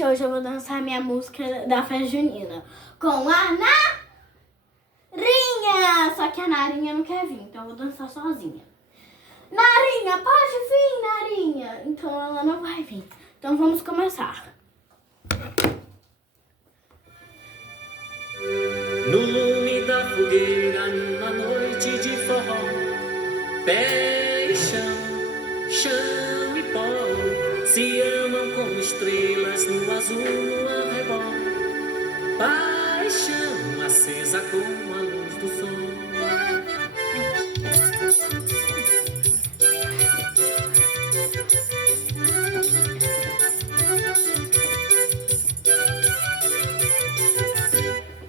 Hoje eu vou dançar minha música da festa junina com a Narinha. Só que a Narinha não quer vir, então eu vou dançar sozinha. Narinha, pode vir, Narinha. Então ela não vai vir. Então vamos começar. No lume da fogueira, numa noite de forró, pé e chão e pó, se amam como estrelas no azul, no arrebol. Paixão acesa como a luz do sol.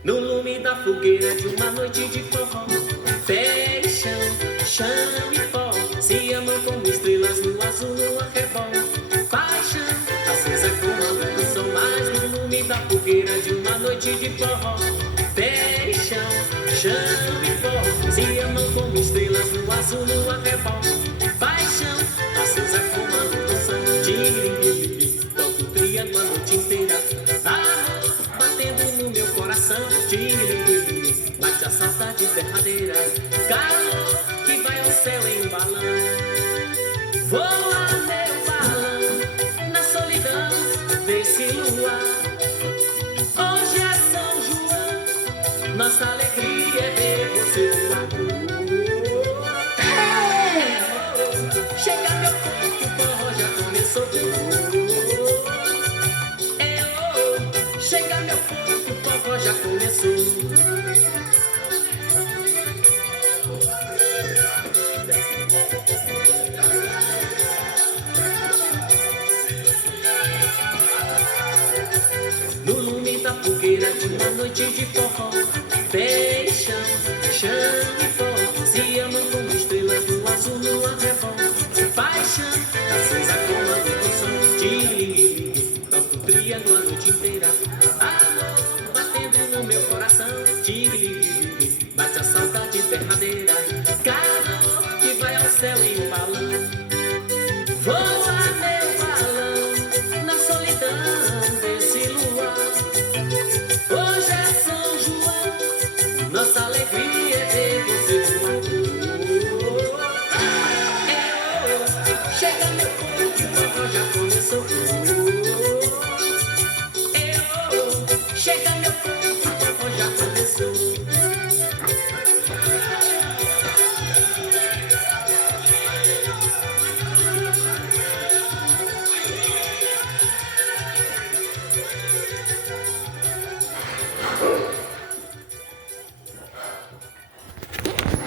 No lume da fogueira de uma noite de forró, pé e chão e pó, se amam como estrelas no azul, no arrebol. Paixão acesa como a luz do sol, mas no lume da fogueira de uma noite de forró, pé e chão e pó, se amam como estrelas no azul, no arrebol. Paixão acesa como a luz do sol, tiri, toco triângulo a noite inteira. Amor batendo no meu coração, tiri, bate a saudade derradeira. Calor que vai ao céu em um balão. Voa meu balão na solidão desse luar. Hoje é São João, nossa alegria é ver você voar. Chega meu corpo, o forró já começou. Chega meu corpo, o forró já começou. No lume da fogueira de uma noite de forró, pé e chão e pó, se amam como estrelas no azul, no arrebol. Paixão acesa como a luz do sol, tiri, toco triângulo a noite inteira. Amor batendo no meu coração, tiri, bate a saudade derradeira. Calor que vai ao céu em um balão. Voa meu balão na solidão desse luar. Hoje é São João, nossa alegria é ver você voar. Chega meu corpo, o forró já começou. Chega meu corpo, o forró já começou.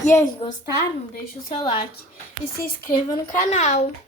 E aí, gostaram? Deixa o seu like e se inscreva no canal.